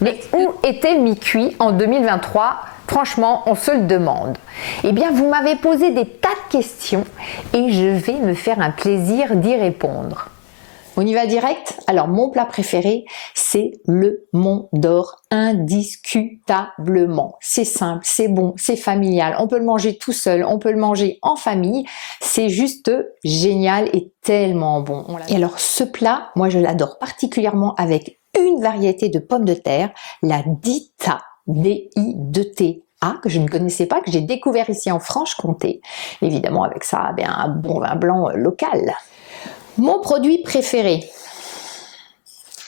Mais où était mi-cuit en 2023? Franchement, on se le demande. Eh bien, vous m'avez posé des tas de questions et je vais me faire un plaisir d'y répondre. On y va direct? Alors, mon plat préféré, c'est le Mont d'Or, indiscutablement. C'est simple, c'est bon, c'est familial. On peut le manger tout seul, on peut le manger en famille. C'est juste génial et tellement bon. Et alors, ce plat, moi, je l'adore particulièrement avec une variété de pommes de terre, la Dita, D-I-2-T-A, que je ne connaissais pas, que j'ai découvert ici en Franche-Comté. Évidemment, avec ça, bien, un bon vin blanc local. Mon produit préféré,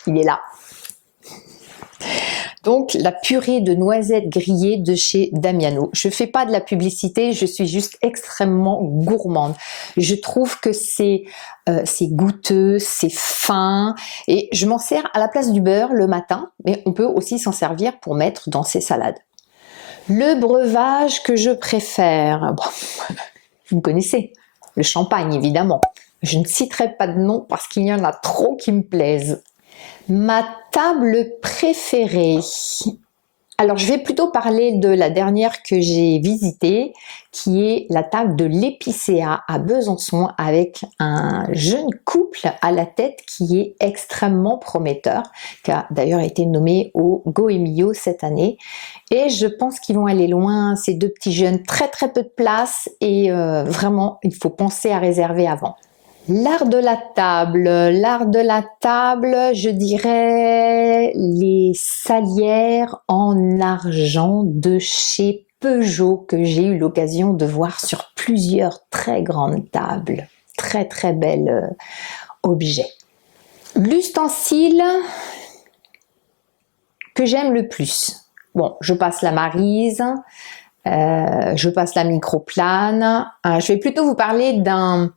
il est là. Donc la purée de noisettes grillées de chez Damiano. Je ne fais pas de la publicité, je suis juste extrêmement gourmande. Je trouve que c'est goûteux, c'est fin et je m'en sers à la place du beurre le matin, mais on peut aussi s'en servir pour mettre dans ses salades. Le breuvage que je préfère, bon, vous connaissez, le champagne évidemment. Je ne citerai pas de nom parce qu'il y en a trop qui me plaisent. Ma table préférée. Alors je vais plutôt parler de la dernière que j'ai visitée, qui est la table de l'Épicéa à Besançon avec un jeune couple à la tête qui est extrêmement prometteur, qui a d'ailleurs été nommé au Goemio cette année. Et je pense qu'ils vont aller loin, ces deux petits jeunes, très peu de place et vraiment il faut penser à réserver avant. L'art de la table, je dirais les salières en argent de chez Peugeot que j'ai eu l'occasion de voir sur plusieurs très grandes tables. Très bel objet. L'ustensile que j'aime le plus. Bon, je passe la maryse. Je passe la microplane. Je vais plutôt vous parler d'un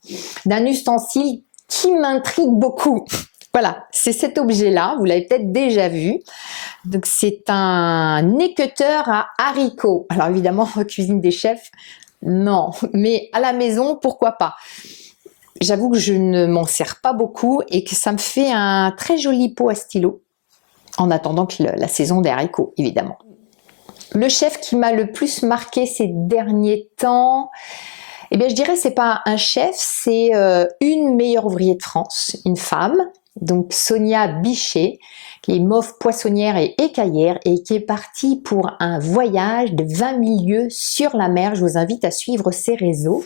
ustensile qui m'intrigue beaucoup. Voilà, c'est cet objet-là, vous l'avez peut-être déjà vu. Donc c'est un équeuteur à haricots. Alors évidemment, en cuisine des chefs, non, mais à la maison, pourquoi pas. J'avoue que je ne m'en sers pas beaucoup et que ça me fait un très joli pot à stylo, en attendant que la saison des haricots, évidemment. Le chef qui m'a le plus marqué ces derniers temps, eh bien je dirais c'est pas un chef, c'est une meilleure ouvrier de France, une femme, donc Sonia Bichet, qui est mauve poissonnière et écaillère et qui est partie pour un voyage de 20 000 lieues sur la mer. Je vous invite à suivre ses réseaux.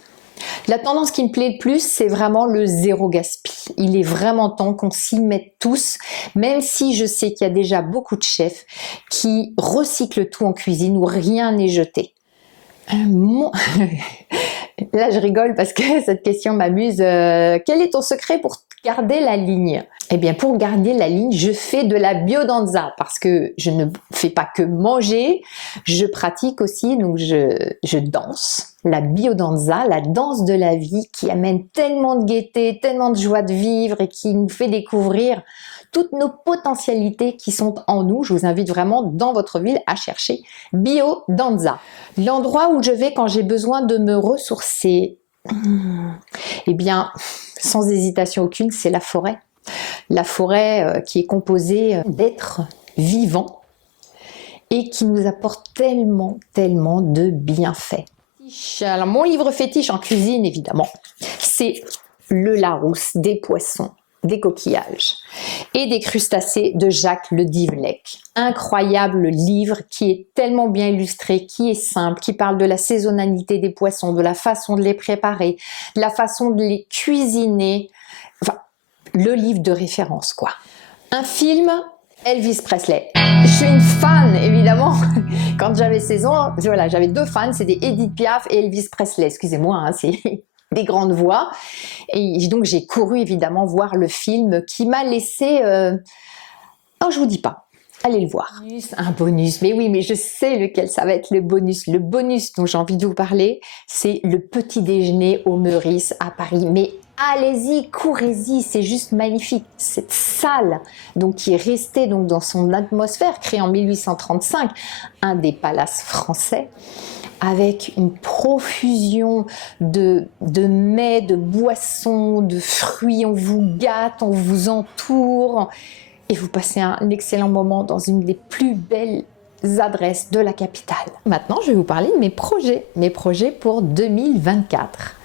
La tendance qui me plaît le plus, c'est vraiment le zéro gaspille. Il est vraiment temps qu'on s'y mette tous, même si je sais qu'il y a déjà beaucoup de chefs qui recyclent tout en cuisine où rien n'est jeté. Là, je rigole parce que cette question m'amuse. Quel est ton secret pour garder la ligne? Eh bien, pour garder la ligne, je fais de la biodanza parce que je ne fais pas que manger, je pratique aussi, donc je danse. La biodanza, la danse de la vie qui amène tellement de gaieté, tellement de joie de vivre et qui nous fait découvrir toutes nos potentialités qui sont en nous. Je vous invite vraiment dans votre ville à chercher biodanza. L'endroit où je vais quand j'ai besoin de me ressourcer, eh bien, sans hésitation aucune, c'est la forêt. La forêt qui est composée d'êtres vivants et qui nous apporte tellement de bienfaits. Alors, mon livre fétiche en cuisine, évidemment, c'est le Larousse des poissons, des coquillages et des crustacés de Jacques Le Divelec. Incroyable livre qui est tellement bien illustré, qui est simple, qui parle de la saisonnalité des poissons, de la façon de les préparer, de la façon de les cuisiner. Enfin, le livre de référence, quoi. Un film, Elvis Presley. Je suis une fan, évidemment. Quand j'avais 16 ans, voilà, j'avais deux fans, c'était Edith Piaf et Elvis Presley. Excusez-moi, hein, c'est des grandes voix. Et donc, j'ai couru, évidemment, voir le film qui m'a laissé... Oh, je vous dis pas. Allez le voir. Un bonus, mais oui, mais je sais lequel ça va être le bonus. Le bonus dont j'ai envie de vous parler, c'est le petit déjeuner au Meurice à Paris. Mais allez-y, courez-y, c'est juste magnifique. Cette salle, donc, qui est restée donc, dans son atmosphère, créée en 1835, un des palaces français, avec une profusion de mets, de boissons, de fruits, on vous gâte, on vous entoure. et vous passez un excellent moment dans une des plus belles adresses de la capitale. Maintenant, je vais vous parler de mes projets pour 2024.